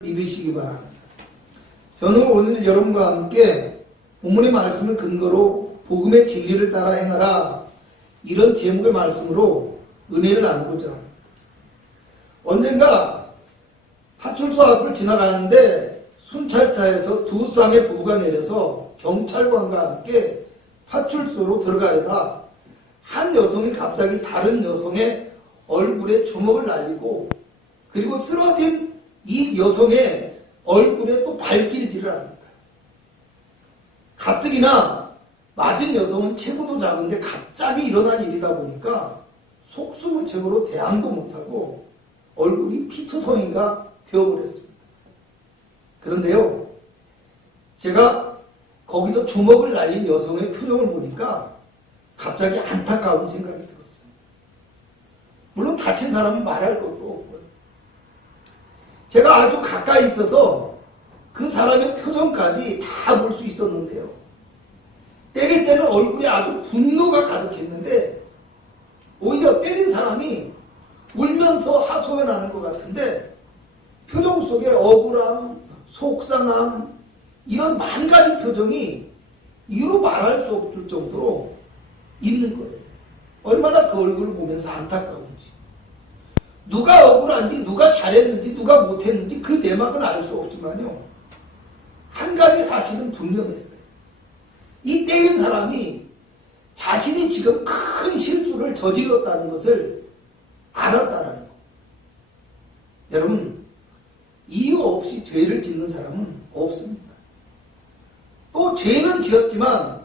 믿으시기 바랍니다. 저는 오늘 여러분과 함께 본문의 말씀을 근거로 복음의 진리를 따라 행하라, 이런 제목의 말씀으로 은혜를 나누고자 합니다. 언젠가 파출소 앞을 지나가는데 순찰차에서 두 쌍의 부부가 내려서 경찰관과 함께 파출소로 들어가려다 한 여성이 갑자기 다른 여성의 얼굴에 주먹을 날리고, 그리고 쓰러진 이 여성의 얼굴에 또 발길질을 합니다. 가뜩이나 맞은 여성은 체구도 작은데 갑자기 일어난 일이다 보니까 속수무책으로 대항도 못하고 얼굴이 피투성이가 되어버렸습니다. 그런데요, 제가 거기서 주먹을 날린 여성의 표정을 보니까 갑자기 안타까운 생각이 들었어요. 물론 다친 사람은 말할 것도 없고요. 제가 아주 가까이 있어서 그 사람의 표정까지 다 볼 수 있었는데요, 때릴 때는 얼굴에 아주 분노가 가득했는데 오히려 때린 사람이 울면서 하소연하는 것 같은데 표정 속에 억울함, 속상함, 이런 만 가지 표정이 이루 말할 수 없을 정도로 있는 거예요. 얼마나 그 얼굴을 보면서 안타까운지, 누가 억울한지, 누가 잘했는지, 누가 못했는지 그 내막은 알 수 없지만요, 한 가지 사실은 분명했어요. 이 때린 사람이 자신이 지금 큰 실수를 저질렀다는 것을 알았다라는 거. 여러분, 이유 없이 죄를 짓는 사람은 없습니다. 또 죄는 지었지만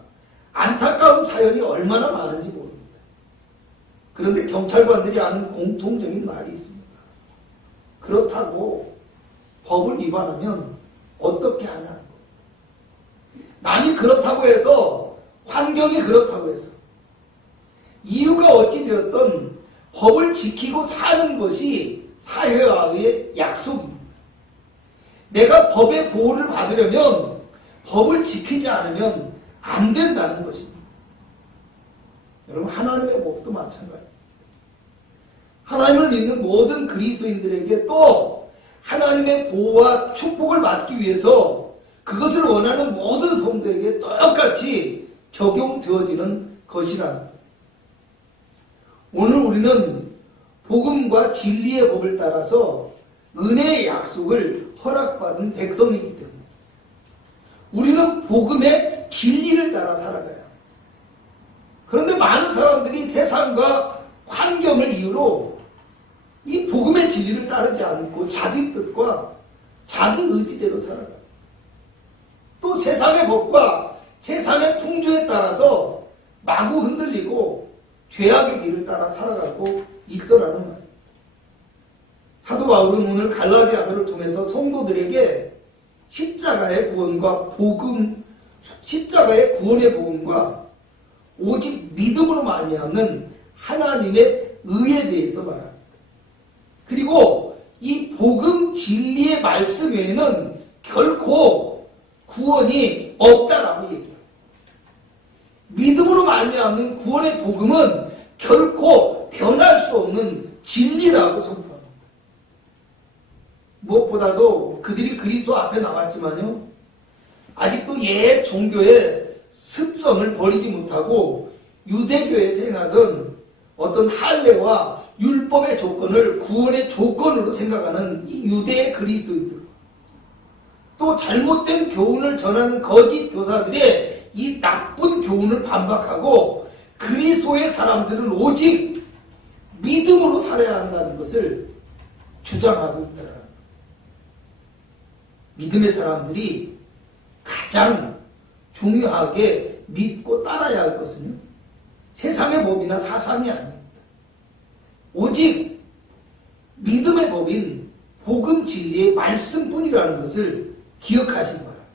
안타까운 사연이 얼마나 많은지 모릅니다. 그런데 경찰관들이 아는 공통적인 말이 있습니다. 그렇다고 법을 위반하면 어떻게 하냐는 거. 남이 그렇다고 해서, 환경이 그렇다고 해서, 이유가 어찌 되었든 법을 지키고 사는 것이 사회와의 약속입니다. 내가 법의 보호를 받으려면 법을 지키지 않으면 안 된다는 것입니다. 여러분, 하나님의 법도 마찬가지입니다. 하나님을 믿는 모든 그리스도인들에게 또 하나님의 보호와 축복을 받기 위해서 그것을 원하는 모든 성도에게 똑같이 적용되어지는 것이라는 것. 오늘 우리는 복음과 진리의 법을 따라서 은혜의 약속을 허락받은 백성이기 때문에 우리는 복음의 진리를 따라 살아가야 합니다. 그런데 많은 사람들이 세상과 환경을 이유로 이 복음의 진리를 따르지 않고 자기 뜻과 자기 의지대로 살아가요. 또 세상의 법과 세상의 풍조에 따라서 마구 흔들리고 죄악의 길을 따라 살아가고 있더라는 말이에요. 사도 바울은 오늘 갈라디아서를 통해서 성도들에게 십자가의 구원과 복음, 십자가의 구원의 복음과 오직 믿음으로 말미암는 하나님의 의에 대해서 말합니다. 그리고 이 복음 진리의 말씀 외에는 결코 구원이 없다라고 얘기해요. 믿음으로 말미암는 구원의 복음은 결코 변할 수 없는 진리라고 선포합니다. 무엇보다도 그들이 그리스도 앞에 나왔지만요, 아직도 옛 종교의 습성을 버리지 못하고 유대교에서 행하던 어떤 할례와 율법의 조건을 구원의 조건으로 생각하는 이 유대의 그리스도인들, 또 잘못된 교훈을 전하는 거짓 교사들의 이 나쁜 교훈을 반박하고 그리스도의 사람들은 오직 믿음으로 살아야 한다는 것을 주장하고 있더라. 믿음의 사람들이 가장 중요하게 믿고 따라야 할 것은요, 세상의 법이나 사상이 아닙니다. 오직 믿음의 법인 복음 진리의 말씀뿐이라는 것을 기억하시기 바랍니다.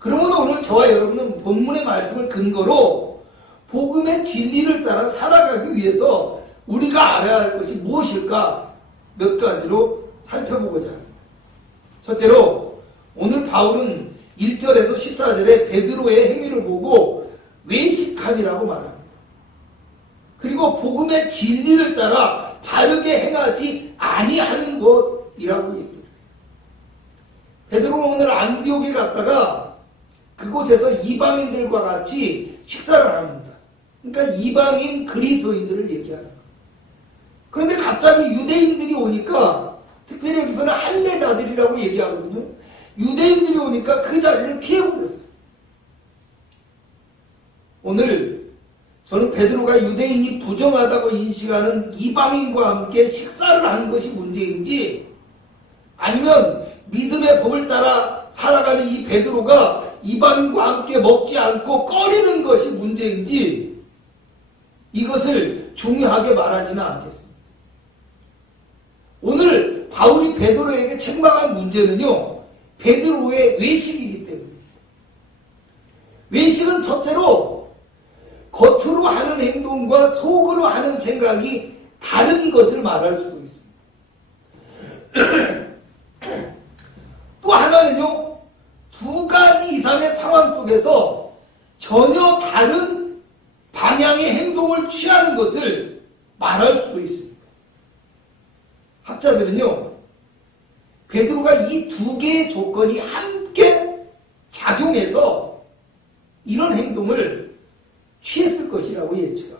그러면 오늘 저와 여러분은 본문의 말씀을 근거로 복음의 진리를 따라 살아가기 위해서 우리가 알아야 할 것이 무엇일까 몇 가지로 살펴보고자 합니다. 첫째로, 오늘 바울은 1절에서 14절에 베드로의 행위를 보고 외식함이라고 말합니다. 그리고 복음의 진리를 따라 바르게 행하지 아니하는 것이라고 얘기합니다. 베드로는 오늘 안디옥에 갔다가 그곳에서 이방인들과 같이 식사를 합니다. 그러니까 이방인 그리스도인들을 얘기하는 거예요. 그런데 갑자기 유대인들이 오니까, 특별히 여기서는 할례자들이라고 얘기하거든요. 유대인들이 오니까 그 자리를 피해버렸어요. 오늘 저는 베드로가 유대인이 부정하다고 인식하는 이방인과 함께 식사를 한 것이 문제인지, 아니면 믿음의 법을 따라 살아가는 이 베드로가 이방인과 함께 먹지 않고 꺼리는 것이 문제인지, 이것을 중요하게 말하지는 않겠습니다. 오늘 바울이 베드로에게 책망한 문제는요, 베드로의 외식이기 때문입니다. 외식은 첫째로 겉으로 하는 행동과 속으로 하는 생각이 다른 것을 말할 수도 있습니다. 또 하나는요, 두 가지 이상의 상황 속에서 전혀 다른 방향의 행동을 취하는 것을 말할 수도 있습니다. 학자들은요, 베드로가 이 두 개의 조건이 함께 작용해서 이런 행동을 취했을 것이라고 예측합니다.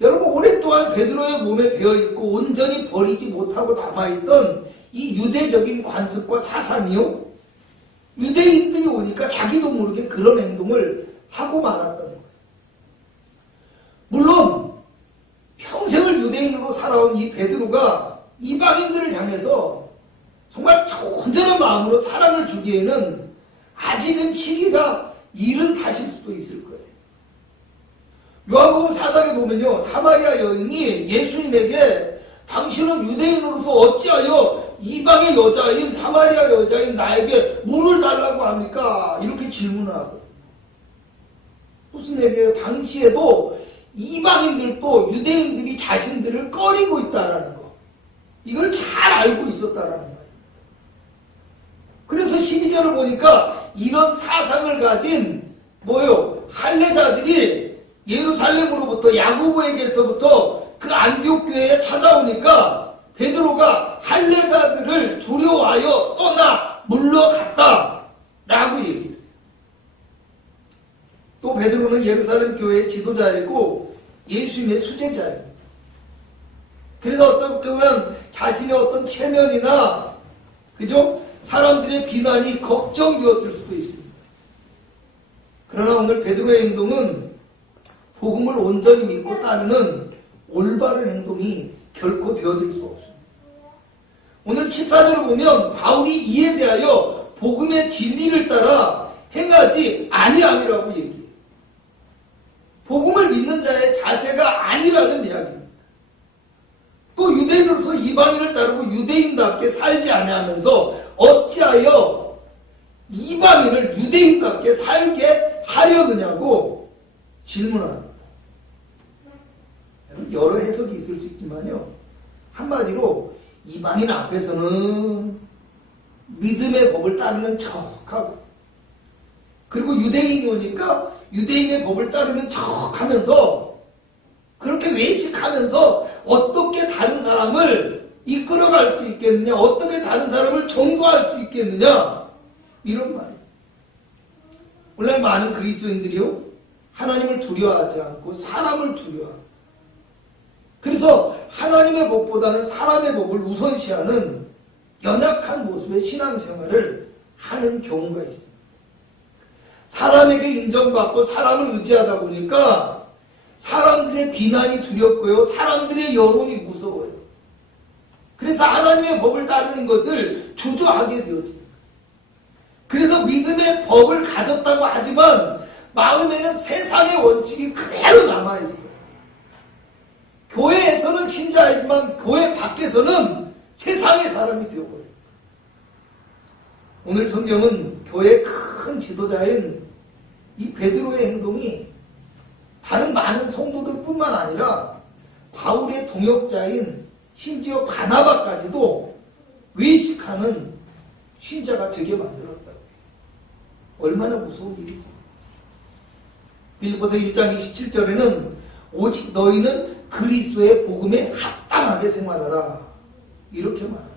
여러분, 오랫동안 베드로의 몸에 배어있고 온전히 버리지 못하고 남아있던 이 유대적인 관습과 사상이요, 유대인들이 오니까 자기도 모르게 그런 행동을 하고 말았다는 거예요. 물론 평생을 유대인으로 살아온 이 베드로가 이방인들을 향해서 정말 온전한 마음으로 사랑을 주기에는 아직은 시기가 이른 탓일 수도 있을 거예요. 요한복음 4장에 보면요, 사마리아 여인이 예수님에게 당신은 유대인으로서 어찌하여 이방의 여자인 사마리아 여자인 나에게 물을 달라고 합니까? 이렇게 질문을 하거든요. 무슨 얘기예요? 당시에도 이방인들도 유대인들이 자신들을 꺼리고 있다라는 거, 이걸 잘 알고 있었다라는 거예요. 그래서 12절을 보니까 이런 사상을 가진 할례자들이 예루살렘으로부터 야고보에게서부터 그 안디옥 교회에 찾아오니까 베드로가 할례자들을 두려워하여 떠나 물러갔다라고 얘기해요. 또 베드로는 예루살렘 교회의 지도자이고 예수님의 수제자입니다. 그래서 어떻게 보면 자신의 어떤 체면이나, 그죠? 사람들의 비난이 걱정이었을 수도 있습니다. 그러나 오늘 베드로의 행동은 복음을 온전히 믿고 따르는 올바른 행동이 결코 되어질 수 없습니다. 오늘 14절을 보면 바울이 이에 대하여 복음의 진리를 따라 행하지 아니함이라고 얘기해요. 복음을 믿는 자의 자세가 아니라는 이야기입니다. 또 유대인으로서 이방인을 따르고 유대인답게 살지 아니하면서 어찌하여 이방인을 유대인답게 살게 하려느냐고 질문합니다. 여러 해석이 있을 수 있지만요, 한마디로 이방인 앞에서는 믿음의 법을 따르는 척하고, 그리고 유대인이 오니까 유대인의 법을 따르는 척하면서, 그렇게 외식하면서 어떻게 다른 사람을 이끌어갈 수 있겠느냐, 어떻게 다른 사람을 전도할 수 있겠느냐, 이런 말이에요. 원래 많은 그리스도인들이요, 하나님을 두려워하지 않고 사람을 두려워합니다. 그래서 하나님의 법보다는 사람의 법을 우선시하는 연약한 모습의 신앙생활을 하는 경우가 있습니다. 사람에게 인정받고 사람을 의지하다 보니까 사람들의 비난이 두렵고요, 사람들의 여론이 무서워요. 그래서 하나님의 법을 따르는 것을 주저하게 되어집니다. 그래서 믿음의 법을 가졌다고 하지만 마음에는 세상의 원칙이 그대로 남아있어요. 교회에서는 신자이지만 교회 밖에서는 세상의 사람이 되어버려요. 오늘 성경은 교회의 큰 지도자인 이 베드로의 행동이 다른 많은 성도들 뿐만 아니라 바울의 동역자인 심지어 바나바까지도 외식하는 신자가 되게 만들었다. 얼마나 무서운 일이지. 빌립보서 1장 27절에는 오직 너희는 그리스도의 복음에 합당하게 생활하라, 이렇게 말합니다.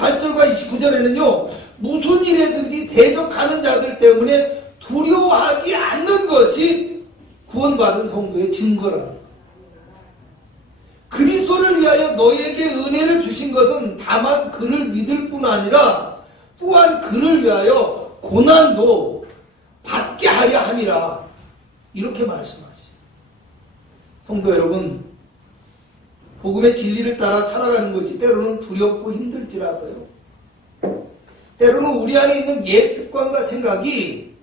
28절과 29절에는요, 무슨 일에든지 대적하는 자들 때문에 두려워하지 않는 것이 구원받은 성도의 증거라. 그리스도를 위하여 너에게 은혜를 주신 것은 다만 그를 믿을 뿐 아니라 또한 그를 위하여 고난도 받게 하려 함이라. 이렇게 말씀하시죠. 성도 여러분, 복음의 진리를 따라 살아가는 것이 때로는 두렵고 힘들지라도요, 때로는 우리 안에 있는 옛 습관과 생각이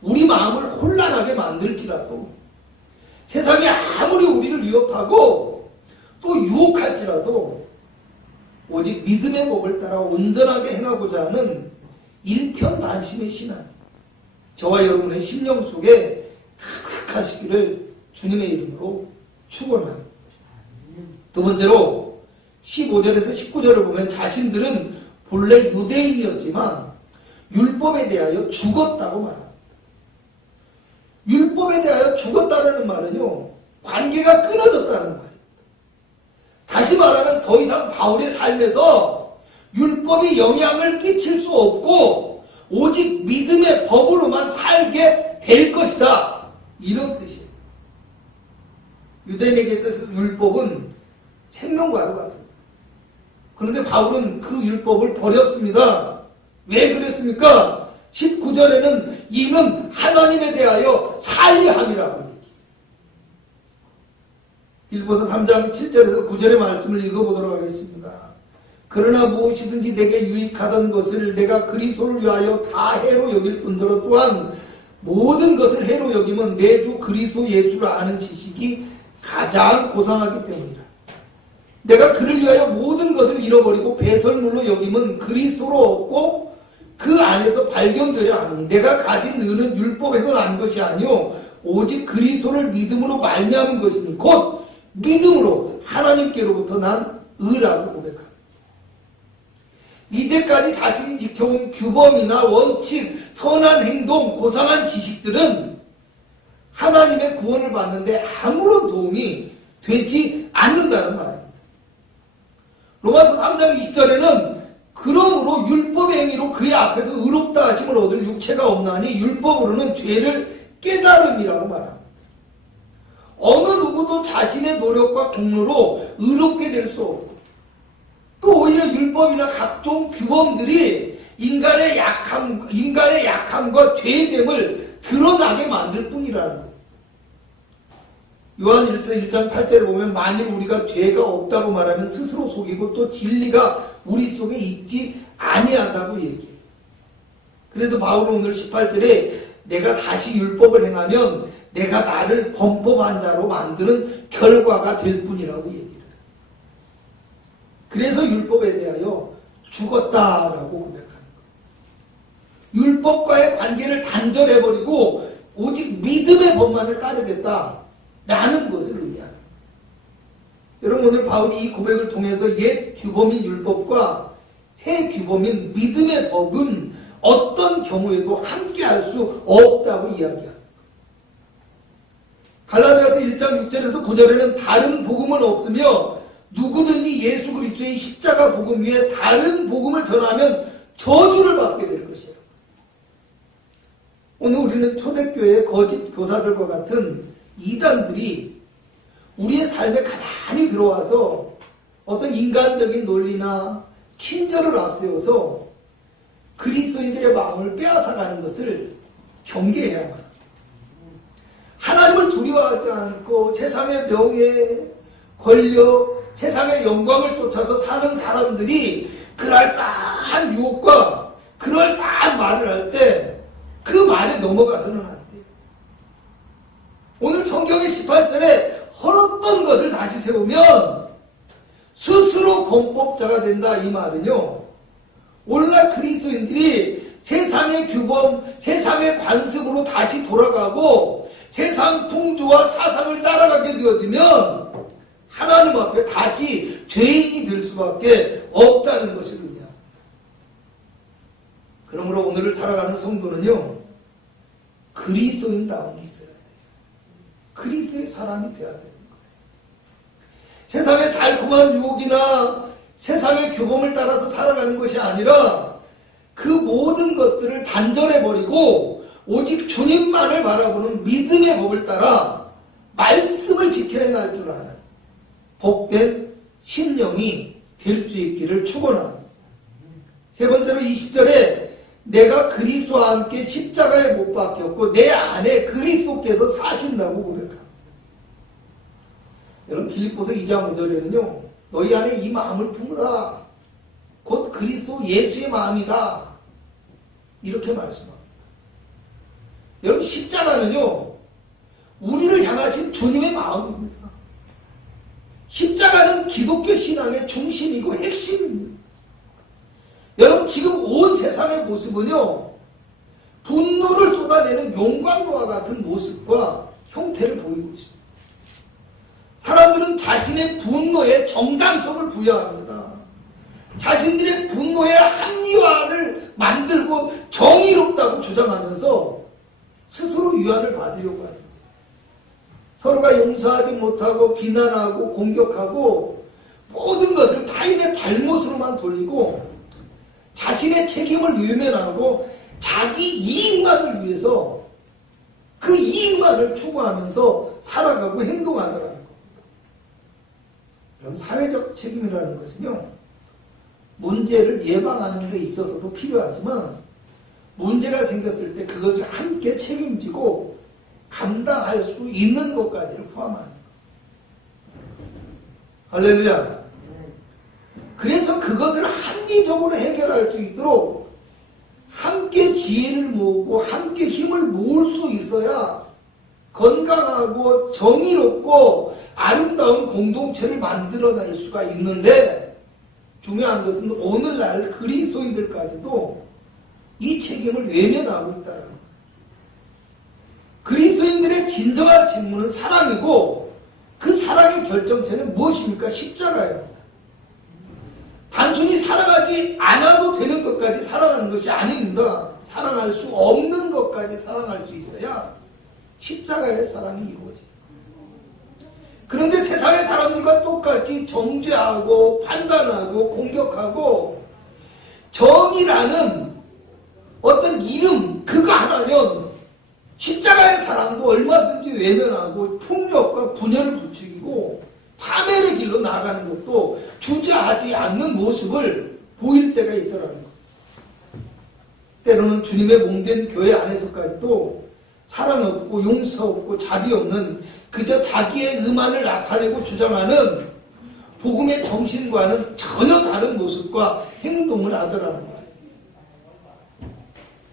우리 마음을 혼란하게 만들지라도, 세상이 아무리 우리를 위협하고 또 유혹할지라도 오직 믿음의 법을 따라 온전하게 행하고자 하는 일편단심의 신앙, 저와 여러분의 심령 속에 가득하시기를 주님의 이름으로 축원합니다. 두 번째로 15절에서 19절을 보면 자신들은 본래 유대인이었지만 율법에 대하여 죽었다고 말합니다. 율법에 대하여 죽었다는 말은요, 관계가 끊어졌다는 말입니다. 다시 말하면 더 이상 바울의 삶에서 율법이 영향을 끼칠 수 없고 오직 믿음의 법으로만 살게 될 것이다, 이런 뜻이에요. 유대인에게 있어서 율법은 생명과도 같습니다. 그런데 바울은 그 율법을 버렸습니다. 왜 그랬습니까? 19절에는 이는 하나님에 대하여 살리함이라고 얘기해요. 빌보서 3장 7절에서 9절의 말씀을 읽어보도록 하겠습니다. 그러나 무엇이든지 내게 유익하던 것을 내가 그리스도를 위하여 다 해로 여길 뿐더러 또한 모든 것을 해로 여기면 내 주 그리스도 예수를 아는 지식이 가장 고상하기 때문이라. 내가 그를 위하여 모든 것을 잃어버리고 배설물로 여기면 그리스도로 얻고 그 안에서 발견되려 하니 내가 가진 의는 율법에서 난 것이 아니요 오직 그리스도를 믿음으로 말미암은 것이니 곧 믿음으로 하나님께로부터 난 의라고 고백합니다. 이제까지 자신이 지켜온 규범이나 원칙, 선한 행동, 고상한 지식들은 하나님의 구원을 받는데 아무런 도움이 되지 않는다는 말입니다. 로마서 3장 20절에는 그러므로 율법의 행위로 그의 앞에서 의롭다 하심을 얻을 육체가 없나니 율법으로는 죄를 깨달음이라고 말합니다. 어느 누구도 자신의 노력과 공로로 의롭게 될 수 없고 또 오히려 율법이나 각종 규범들이 인간의 약함과 죄됨을 드러나게 만들 뿐이라는 것. 요한 1장 8절에 보면 만일 우리가 죄가 없다고 말하면 스스로 속이고 또 진리가 우리 속에 있지 아니하다고 얘기해요. 그래서 바울은 오늘 18절에 내가 다시 율법을 행하면 내가 나를 범법한 자로 만드는 결과가 될 뿐이라고 얘기해요. 그래서 율법에 대하여 죽었다라고 고백하는 거예요. 율법과의 관계를 단절해버리고 오직 믿음의 법만을 따르겠다라는 것을 의미합니다. 여러분, 오늘 바울이 이 고백을 통해서 옛 규범인 율법과 새 규범인 믿음의 법은 어떤 경우에도 함께할 수 없다고 이야기합니다. 갈라디아서 1장 6절에서 9절에는 다른 복음은 없으며 누구든지 예수 그리스도의 십자가 복음 위에 다른 복음을 전하면 저주를 받게 될 것이에요. 오늘 우리는 초대교회의 거짓 교사들과 같은 이단들이 우리의 삶에 가만히 들어와서 어떤 인간적인 논리나 친절을 앞세워서 그리스도인들의 마음을 빼앗아가는 것을 경계해야 합니다. 하나님을 두려워하지 않고 세상의 명예, 권력, 세상의 영광을 쫓아서 사는 사람들이 그럴싸한 유혹과 그럴싸한 말을 할 때 그 말에 넘어가서는 안 돼요. 오늘 성경의 18절에 헐었던 것을 다시 세우면 스스로 범법자가 된다, 이 말은요, 오늘날 그리스도인들이 세상의 규범, 세상의 관습으로 다시 돌아가고 세상 풍조와 사상을 따라가게 되어지면 하나님 앞에 다시 죄인이 될 수밖에 없다는 것을 의미합니다. 그러므로 오늘을 살아가는 성도는요, 그리스도인다움이 있어야 돼요. 그리스도의 사람이 되어야 되는 거예요. 세상의 달콤한 유혹이나 세상의 규범을 따라서 살아가는 것이 아니라 그 모든 것들을 단절해버리고 오직 주님만을 바라보는 믿음의 법을 따라 말씀을 지켜야 할 줄 아는 복된 심령이 될 수 있기를 축원합니다. 세 번째로 20절에 내가 그리스도와 함께 십자가에 못 박혔고 내 안에 그리스도께서 사신다고 고백합니다. 여러분 빌립보서 2장 5절에는요. 너희 안에 이 마음을 품으라. 곧 그리스도 예수의 마음이다. 이렇게 말씀합니다. 여러분 십자가는요. 우리를 향하신 주님의 마음입니다. 십자가는 기독교 신앙의 중심이고 핵심입니다. 여러분 지금 온 세상의 모습은요. 분노를 쏟아내는 용광로와 같은 모습과 형태를 보이고 있습니다. 사람들은 자신의 분노에 정당성을 부여합니다. 자신들의 분노의 합리화를 만들고 정의롭다고 주장하면서 스스로 위안을 받으려고 합니다. 서로가 용서하지 못하고 비난하고 공격하고 모든 것을 타인의 잘못으로만 돌리고 자신의 책임을 외면하고 자기 이익만을 위해서 그 이익만을 추구하면서 살아가고 행동하더라는 겁니다. 그럼 사회적 책임이라는 것은요. 문제를 예방하는 데 있어서도 필요하지만 문제가 생겼을 때 그것을 함께 책임지고 감당할 수 있는 것까지를 포함하는 거예요. 할렐루야. 그래서 그것을 합리적으로 해결할 수 있도록 함께 지혜를 모으고 함께 힘을 모을 수 있어야 건강하고 정의롭고 아름다운 공동체를 만들어낼 수가 있는데 중요한 것은 오늘날 그리스도인들까지도 이 책임을 외면하고 있다는 거예요. 그리스도인들의 진정한 책무는 사랑이고 그 사랑의 결정체는 무엇입니까? 십자가예요. 단순히 사랑하지 않아도 되는 것까지 사랑하는 것이 아닙니다. 사랑할 수 없는 것까지 사랑할 수 있어야 십자가의 사랑이 이루어져요. 그런데 세상의 사람들과 똑같이 정죄하고 판단하고 공격하고 정의라는 어떤 이름 그거 하나면 십자가의 사랑도 얼마든지 외면하고 폭력과 분열을 부추기고 파멸의 길로 나가는 것도 주저하지 않는 모습을 보일 때가 있더라는 것. 때로는 주님의 몸된 교회 안에서까지도 사랑 없고 용서 없고 자비 없는 그저 자기의 의만을 나타내고 주장하는 복음의 정신과는 전혀 다른 모습과 행동을 하더라는 거예요.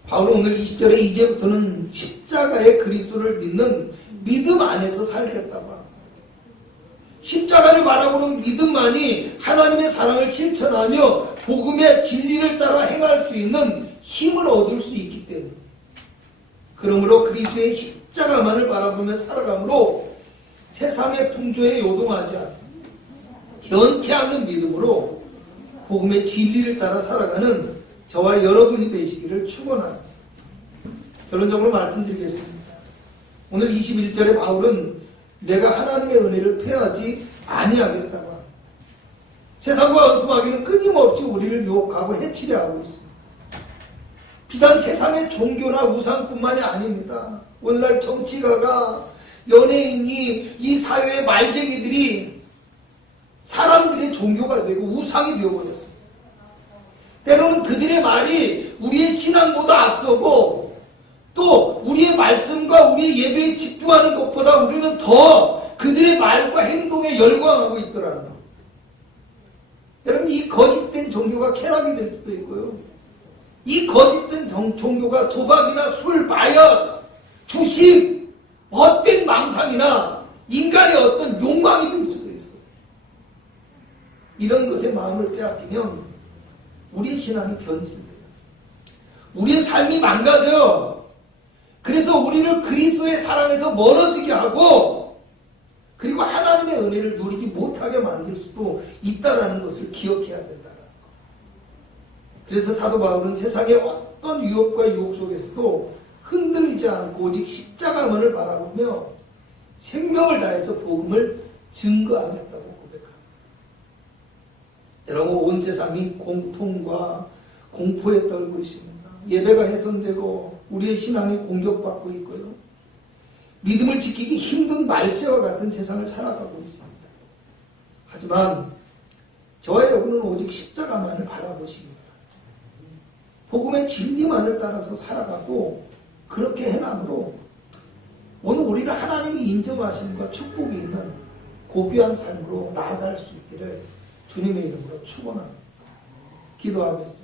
바울은 오늘 20절에 이제부터는 십자가의 그리스도를 믿는 믿음 안에서 살겠다고 합니다. 십자가를 바라보는 믿음만이 하나님의 사랑을 실천하며 복음의 진리를 따라 행할 수 있는 힘을 얻을 수 있기 때문에 그러므로 그리스도의 십자가만을 바라보며 살아감으로 세상의 풍조에 요동하지 않고 견치 않는 믿음으로 복음의 진리를 따라 살아가는 저와 여러분이 되시기를 축원합니다. 결론적으로 말씀드리겠습니다. 오늘 21절에 바울은 내가 하나님의 은혜를 패하지 아니하겠다고 합니다. 세상과 언수마귀는 끊임없이 우리를 유혹하고 해치려 하고 있습니다. 비단 세상의 종교나 우상뿐만이 아닙니다. 오늘날 정치가가 연예인이 이 사회의 말쟁이들이 사람들의 종교가 되고 우상이 되어버렸습니다. 때로는 그들의 말이 우리의 신앙보다 앞서고 또 우리의 말씀과 우리의 예배에 집중하는 것보다 우리는 더 그들의 말과 행동에 열광하고 있더라는 거예요. 여러분 이 거짓된 종교가 쾌락이 될 수도 있고요. 이 거짓된 종교가 도박이나 술, 마약, 주식, 헛된 망상이나 인간의 어떤 욕망이 될 수도 있어요. 이런 것에 마음을 빼앗기면 우리의 신앙이 변질돼요. 우리의 삶이 망가져요. 그래서 우리를 그리스도의 사랑에서 멀어지게 하고 그리고 하나님의 은혜를 누리지 못하게 만들 수도 있다는 것을 기억해야 된다. 그래서 사도 바울은 세상의 어떤 유혹과 유혹 속에서도 흔들리지 않고 오직 십자가만을 바라보며 생명을 다해서 복음을 증거하겠다고 고백합니다. 여러분, 온 세상이 공통과 공포에 떨고 있습니다. 예배가 훼손되고 우리의 신앙이 공격받고 있고요. 믿음을 지키기 힘든 말세와 같은 세상을 살아가고 있습니다. 하지만 저와 여러분은 오직 십자가만을 바라보시기 바랍니다. 복음의 진리만을 따라서 살아가고 그렇게 해남으로 오늘 우리를 하나님이 인정하심과 축복이 있는 고귀한 삶으로 나아갈 수 있기를 주님의 이름으로 축원합니다. 기도하겠습니다.